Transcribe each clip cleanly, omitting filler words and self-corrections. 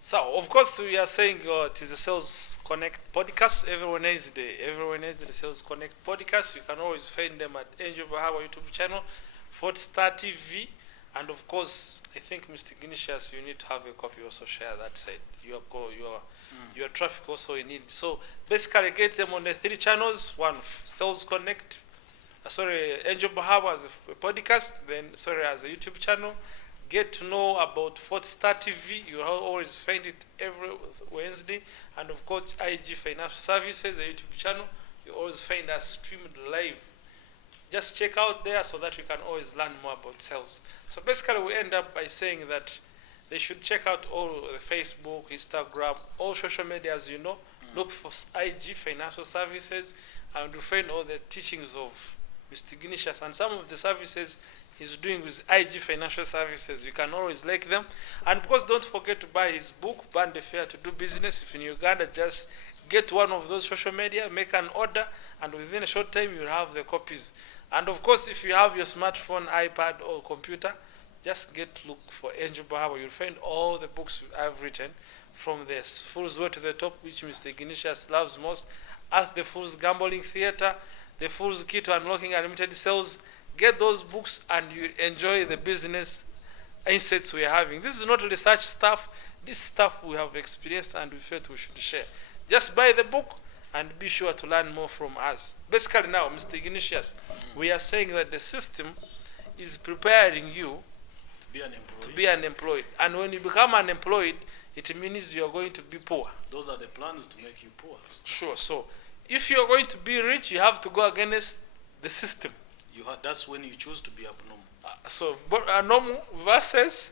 So, of course, we are saying it is a Sales Connect podcast every Wednesday. Every Wednesday, the Sales Connect podcast. You can always find them at Angel Bahama YouTube channel, Fortstar TV, and of course, I think Mr. Ginishas, you need to have a copy also share that side. Your traffic also you need. So basically, get them on the three channels. One, Sales Connect. Angel Bahama as a podcast. Then, as a YouTube channel. Get to know about Fortstar TV. You always find it every Wednesday. And of course, IG Financial Services, a YouTube channel. You always find us streamed live. Just check out there so that you can always learn more about sales. So basically, we end up by saying that they should check out all the Facebook, Instagram, all social media, as you know. Look for IG Financial Services, and you'll find all the teachings of Mr. Ginishas and some of the services he's doing with IG Financial Services. You can always like them. And of course, don't forget to buy his book, Ban the Fair to Do Business. If in Uganda, just get one of those social media, make an order, and within a short time, you'll have the copies. And of course, if you have your smartphone, iPad, or computer, just look for Angel Bahama. You'll find all the books I've written, from the Fool's Way to the Top, which Mr. Ginishas loves most, Ask the Fool's Gambling Theater, The Fool's Key to Unlocking Unlimited Sales. Get those books and you enjoy the business insights we are having. This is not research stuff. This stuff we have experienced and we felt we should share. Just buy the book and be sure to learn more from us. Basically now, Mr. Ignatius, we are saying that the system is preparing you to be unemployed. And when you become unemployed, it means you are going to be poor. Those are the plans to make you poor. Sure. So if you are going to be rich, you have to go against the system. That's when you choose to be abnormal. So normal versus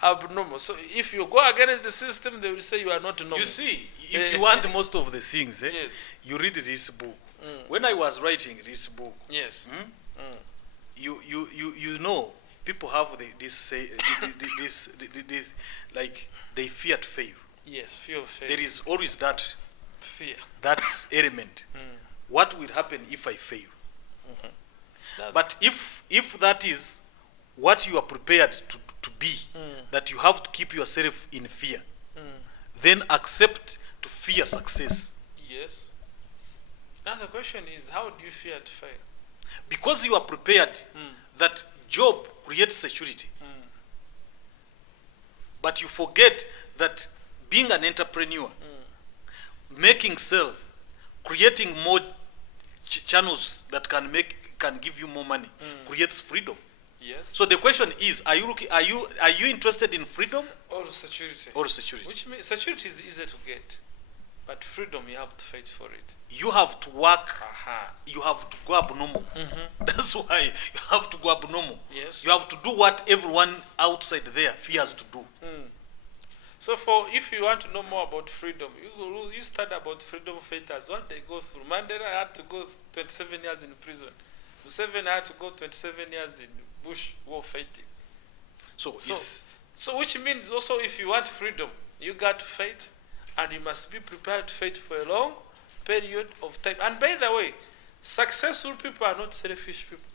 abnormal. So if you go against the system, they will say you are not normal. You see, if you want most of the things, yes, you read this book. When I was writing this book, yes, you know, people have this like they fear to fail. Yes, fear of fail. There is always that fear, that element. What will happen if I fail? But if that is what you are prepared to be, that you have to keep yourself in fear, then accept to fear success. Yes. Now the question is, how do you fear to fail? Because you are prepared that job creates security. But you forget that being an entrepreneur, making sales, creating more channels that can give you more money, creates freedom. Yes. So the question is, are you interested in freedom or security? Or security. Which means security is easy to get, but freedom you have to fight for it. You have to work. You have to go abnormal. That's why you have to go abnormal. Yes. You have to do what everyone outside there fears to do. So if you want to know more about freedom, you study about freedom fighters, what they go through. Mandela had to go 27 years in prison. Museveni had to go 27 years in bush war fighting. So which means also, if you want freedom, you got to fight, and you must be prepared to fight for a long period of time. And by the way, successful people are not selfish people.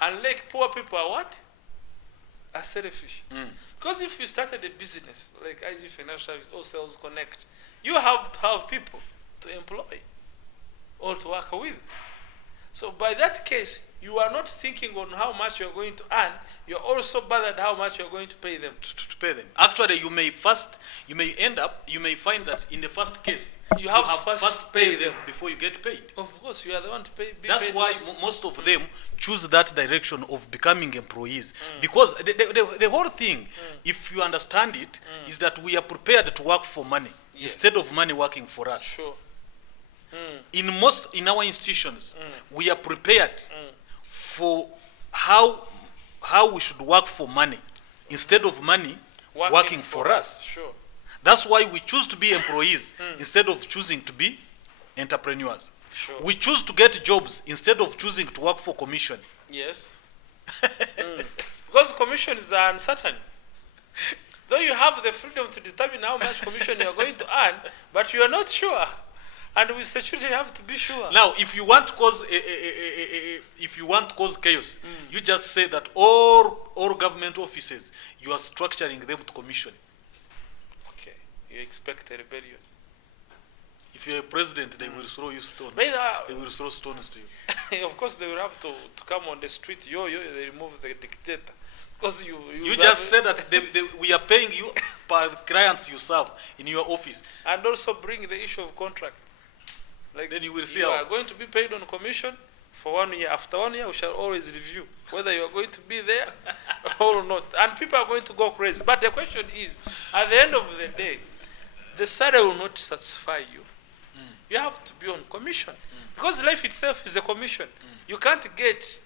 Unlike poor people are what? Are selfish. Because if you started a business like IG Financial Service or Sales Connect, you have to have people to employ or to work with. So by that case, you are not thinking on how much you're going to earn. You're also bothered how much you're going to pay them. To pay them. Actually, you may find that in the first case, you have to first pay them before you get paid. Of course, you are the one to pay. That's why most of them choose that direction of becoming employees. Because the whole thing, if you understand it, is that we are prepared to work for money instead of money working for us. Sure. In our institutions, we are prepared for how we should work for money instead of money working for us. Sure. That's why we choose to be employees instead of choosing to be entrepreneurs. Sure. We choose to get jobs instead of choosing to work for commission. Yes. Because commissions are uncertain. Though you have the freedom to determine how much commission you are going to earn, but you are not sure. And with security, you have to be sure. Now, if you want to cause chaos, you just say that all government offices, you are structuring them to commission. you expect a rebellion. If you're a president, they will throw you stones. But They will throw stones to you. of course, they will have to come on the street. They remove the dictator. Because You just said that we are paying you per clients you serve in your office. And also bring the issue of contract. Like, Then you will see you how- are going to be paid on commission for 1 year. After 1 year, we shall always review whether you are going to be there or not. And people are going to go crazy. But the question is, at the end of the day, the salary will not satisfy you. You have to be on commission. Because life itself is a commission. You can't get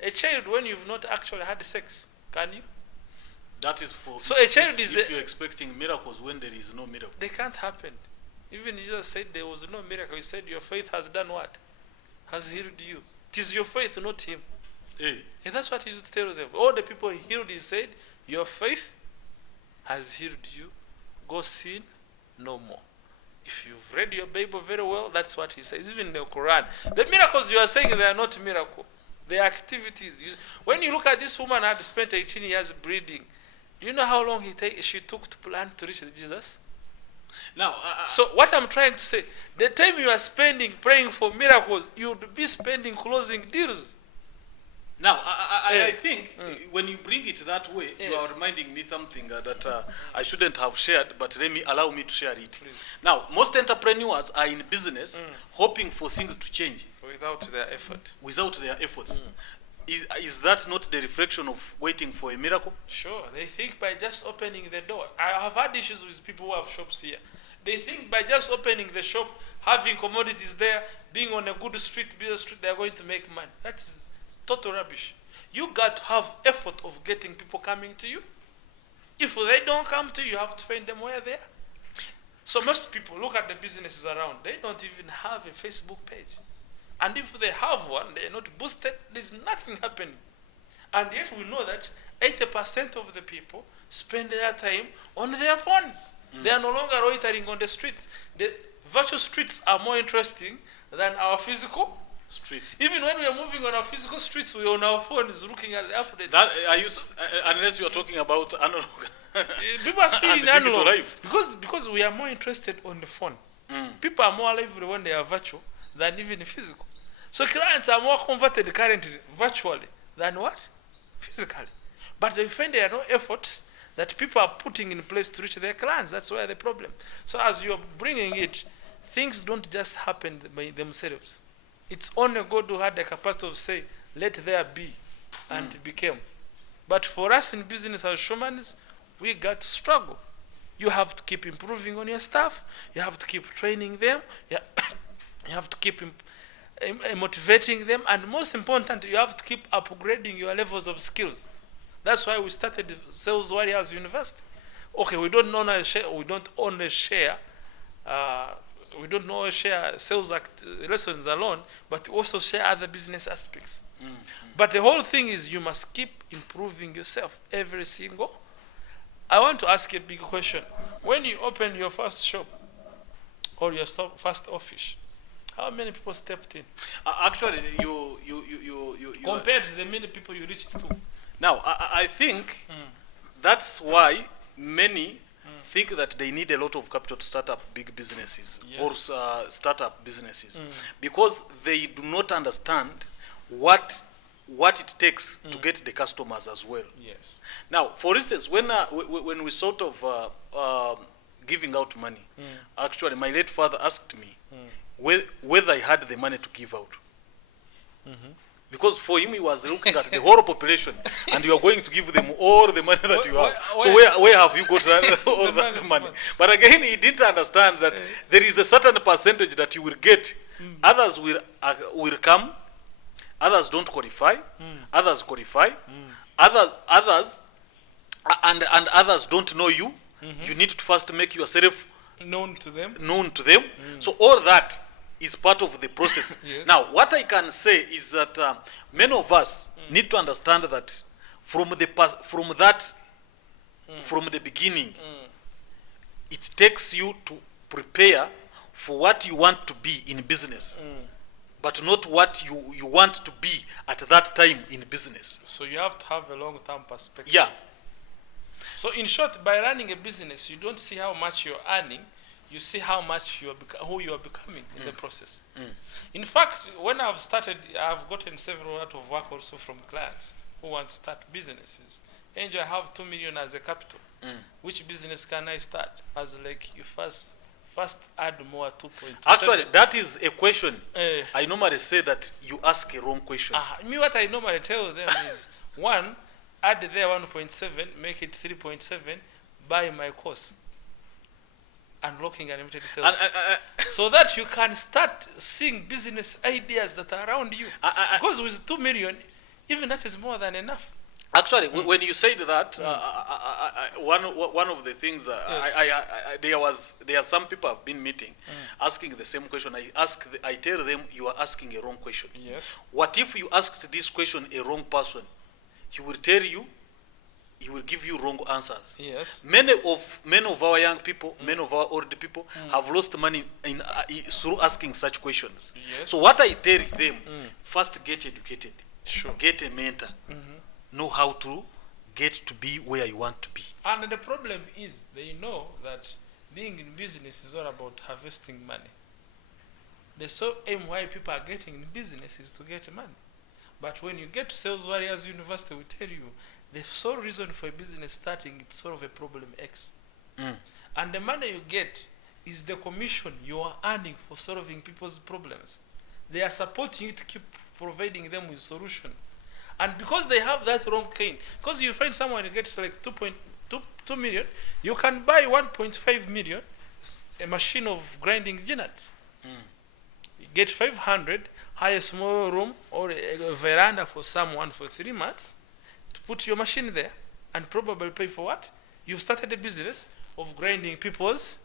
a child when you've not actually had sex, can you? That is for So a child is if you're expecting miracles when there is no miracle. They can't happen. Even Jesus said there was no miracle. He said your faith has done what? Has healed you. It is your faith, not him. Hey, And that's what he used to tell them. All the people he healed, he said, your faith has healed you. Go sin no more. If you've read your Bible very well, that's what he says. Even in the Quran. The miracles you are saying, they are not miracle. They are activities. When you look at this woman had spent 18 years breeding, do you know how long she took to plan to reach Jesus? now So what I'm trying to say, the time you are spending praying for miracles, you would be spending closing deals. I think when you bring it that way, you Yes. are reminding me something that I shouldn't have shared, but allow me to share it. Please. Now, most entrepreneurs are in business hoping for things to change Without their effort. without their efforts. Is that not the reflection of waiting for a miracle? Sure, they think by just opening the door. I have had issues with people who have shops here. They think by just opening the shop, having commodities there, being on a good business street, they are going to make money. That is total rubbish. You got to have effort of getting people coming to you. If they don't come to you, you have to find them where they are. So most people look at the businesses around. They don't even have a Facebook page. And if they have one, they are not boosted. There's nothing happening. And yet we know that 80% of the people spend their time on their phones. They are no longer loitering on the streets. The virtual streets are more interesting than our physical Streets. Even when we are moving on our physical streets, we're on our phones looking at the updates. That unless you are talking about analog. People are still and in digital analog life. because we are more interested on the phone. People are more lively when they are virtual than even physical. So clients are more converted currently virtually than what? Physically. But they find there are no efforts that people are putting in place to reach their clients. That's where the problem. So as you're bringing it, things don't just happen by themselves. It's only God who had the capacity to say, let there be, and it became. But for us in business as shamans, we got to struggle. You have to keep improving on your staff. You have to keep training them. You have to keep motivating them. And most important, you have to keep upgrading your levels of skills. That's why we started Sales Warriors University. Okay, we don't only share sales lessons alone, but we also share other business aspects. But the whole thing is you must keep improving yourself every single. I want to ask you a big question. When you opened your first shop or your first office, how many people stepped in? Actually, you Compared to the many people you reached to. Now, I think that's why many think that they need a lot of capital to start up big businesses or start-up businesses because they do not understand what it takes to get the customers as well. Yes. Now, for instance, when we sort of giving out money, actually, my late father asked me whether I had the money to give out. Because for him, he was looking at the whole population, and you are going to give them all the money that you have. So where have you got all that money? But again, he didn't understand that there is a certain percentage that you will get. Others will come. Others don't qualify. Others qualify. Others don't know you. You need to first make yourself known to them. So all that is part of the process. Yes. Now, what I can say is that many of us need to understand that from the beginning, it takes you to prepare for what you want to be in business, but not what you want to be at that time in business. So you have to have a long-term perspective. Yeah. So in short, by running a business, you don't see how much you're earning, you see how much who you are becoming in the process. In fact, when I've started, I've gotten several out of work also from clients who want to start businesses. Angel, I have 2 million as a capital. Which business can I start? As like you first add more 2.7. Actually, that is a question. I normally say that you ask a wrong question. Me, what I normally tell them is, one, add there 1.7, make it 3.7, buy my course, Unlocking Unlimited Sales, so that you can start seeing business ideas that are around you. Because with 2 million, even that is more than enough. Actually, when you said that, one of the things there are some people I've been meeting asking the same question. I tell them you are asking a wrong question. Yes. What if you asked this question a wrong person? He will tell you. He will give you wrong answers. Yes. Many of our young people, many of our old people have lost money through asking such questions. Yes. So what I tell them, first get educated. Sure. Get a mentor. Know how to get to be where you want to be. And the problem is they know that being in business is all about harvesting money. The sole aim why people are getting in business is to get money. But when you get to Sales Warriors University, we tell you the sole reason for a business starting is solve a problem X. And the money you get is the commission you are earning for solving people's problems. They are supporting you to keep providing them with solutions. And because they have that wrong cane, because you find someone who gets like 2 million, you can buy 1.5 million, a machine of grinding nuts. You get 500, hire a small room or a veranda for someone for 3 months to put your machine there and probably pay for what? You've started a business of grinding people's